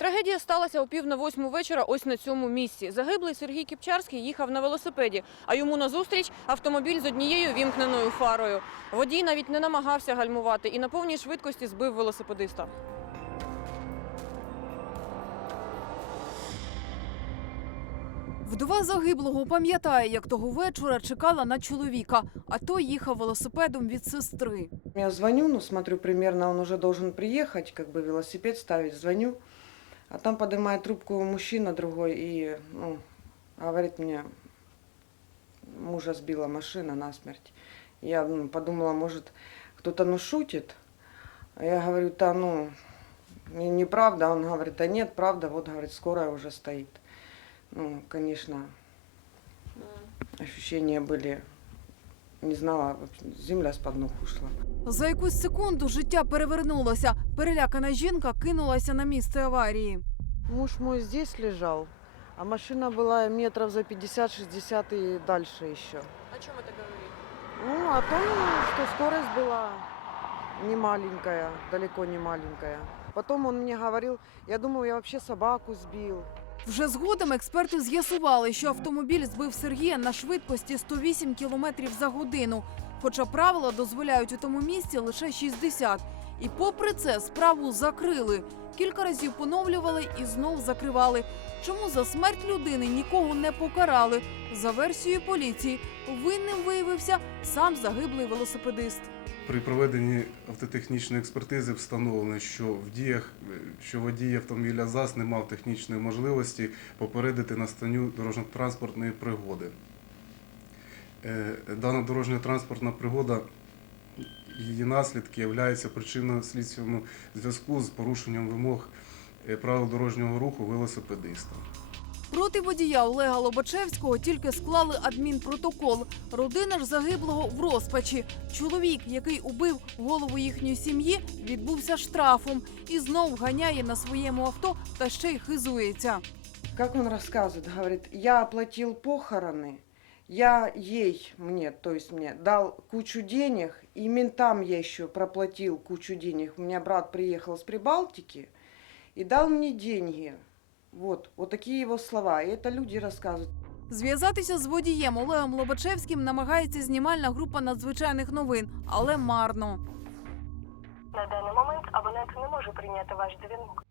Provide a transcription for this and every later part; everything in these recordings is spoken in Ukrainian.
Трагедія сталася о пів на восьму вечора ось на цьому місці. Загиблий Сергій Кіпчарський їхав на велосипеді, а йому назустріч автомобіль з однією вімкненою фарою. Водій навіть не намагався гальмувати і на повній швидкості збив велосипедиста. Вдова загиблого пам'ятає, як того вечора чекала на чоловіка, а той їхав велосипедом від сестри. Я звоню, ну, смотрю, примерно он уже должен приехать, как бы велосипед ставить, звоню. А там поднимает трубку мужчина другой и, ну, говорит мне, мужа сбила машина насмерть. Я ну, подумала, может, кто-то ну шутит. А я говорю, да, ну, не- неправда. Он говорит, да нет, правда, вот, говорит, скорая уже стоит. Ну, конечно, ощущения были, не знала, земля с-под ног ушла. За якусь секунду життя перевернулося. Перелякана жінка кинулася на місце аварії. Муж мой здесь лежал, а машина была метров за 50-60 и дальше еще. О чому ти говориш? Ну, о том, что скорость была не маленькая, далеко не маленькая. Потом он мне говорил, я думал, я вообще собаку сбил. Вже згодом експерти з'ясували, що автомобіль збив Сергія на швидкості 108 км за годину. Хоча правила дозволяють у тому місці лише 60. І попри це справу закрили. Кілька разів поновлювали і знов закривали. Чому за смерть людини нікого не покарали? За версією поліції, винним виявився сам загиблий велосипедист. При проведенні автотехнічної експертизи встановлено, що в діях, що водій автомобіля ЗАЗ не мав технічної можливості попередити настанню дорожньо-транспортної пригоди. Е, Дана дорожньо-транспортна пригода, її наслідки являються причиною слідчому зв'язку з порушенням вимог е, правил дорожнього руху велосипедиста. Проти водія Олега Лобачевського тільки склали адмінпротокол. Родина ж загиблого в розпачі. Чоловік, який убив голову їхньої сім'ї, відбувся штрафом і знов ганяє на своєму авто та ще й хизується. Как он рассказывает, говорит, я оплатил похороны, я ей, мне, то есть мне, дал кучу денег, и ментам я еще проплатил кучу денег. У меня брат приехал с Прибалтики и дал мне деньги. Вот, вот такие его слова. И это люди рассказывают. Зв'язатися з водієм Олегом Лобачевським намагається знімальна група надзвичайних новин, але марно. На даний момент абонент не може прийняти ваш дзвінок.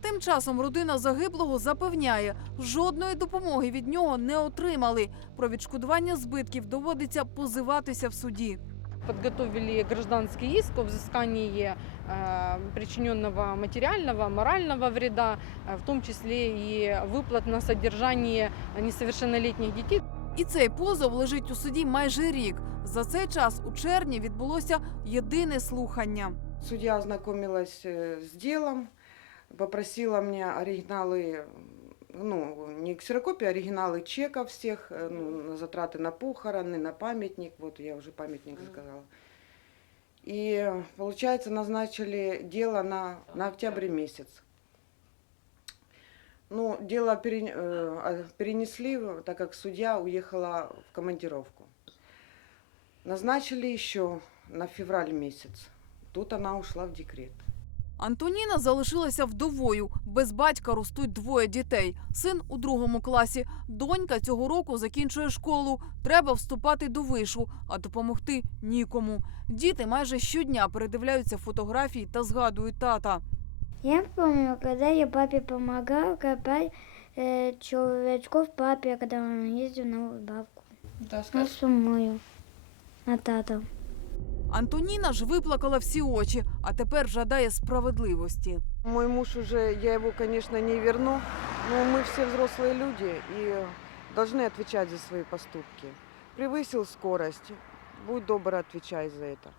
Тим часом родина загиблого запевняє, жодної допомоги від нього не отримали. Про відшкодування збитків доводиться позиватися в суді. подготовили гражданский иск о взыскании э, причиненного материального, морального вреда, э, в том числе и выплат на содержание несовершеннолетних детей. І цей позов лежить у суді майже рік. За цей час у червні відбулося єдине слухання. Судья ознакомилась э, с делом, Попросила мне оригиналы, ну, не ксерокопии, а оригиналы чеков всех, э, ну, на затраты на похороны, на памятник, вот я уже памятник заказала. И, получается, назначили дело на, на октябрь месяц. Ну, дело э, а, перенесли, так как судья уехала в командировку. Назначили еще на февраль месяц. Тут она ушла в декрет. Антоніна залишилася вдовою. Без батька ростуть двоє дітей. Син у другому класі. Донька цього року закінчує школу. Треба вступати до вишу, а допомогти нікому. Діти майже щодня передивляються фотографії та згадують тата. Я помню, когда я папе помогал копать э, червячков папе, когда он ездил на рыбалку. На сумою. На тату. Антоніна ж виплакала всі очі, а тепер жадає справедливості. Мой муж уже, я его, конечно, не верну, но мы все взрослые люди и должны отвечать за свои поступки. Превысил скорость, будь добр, отвечай за это.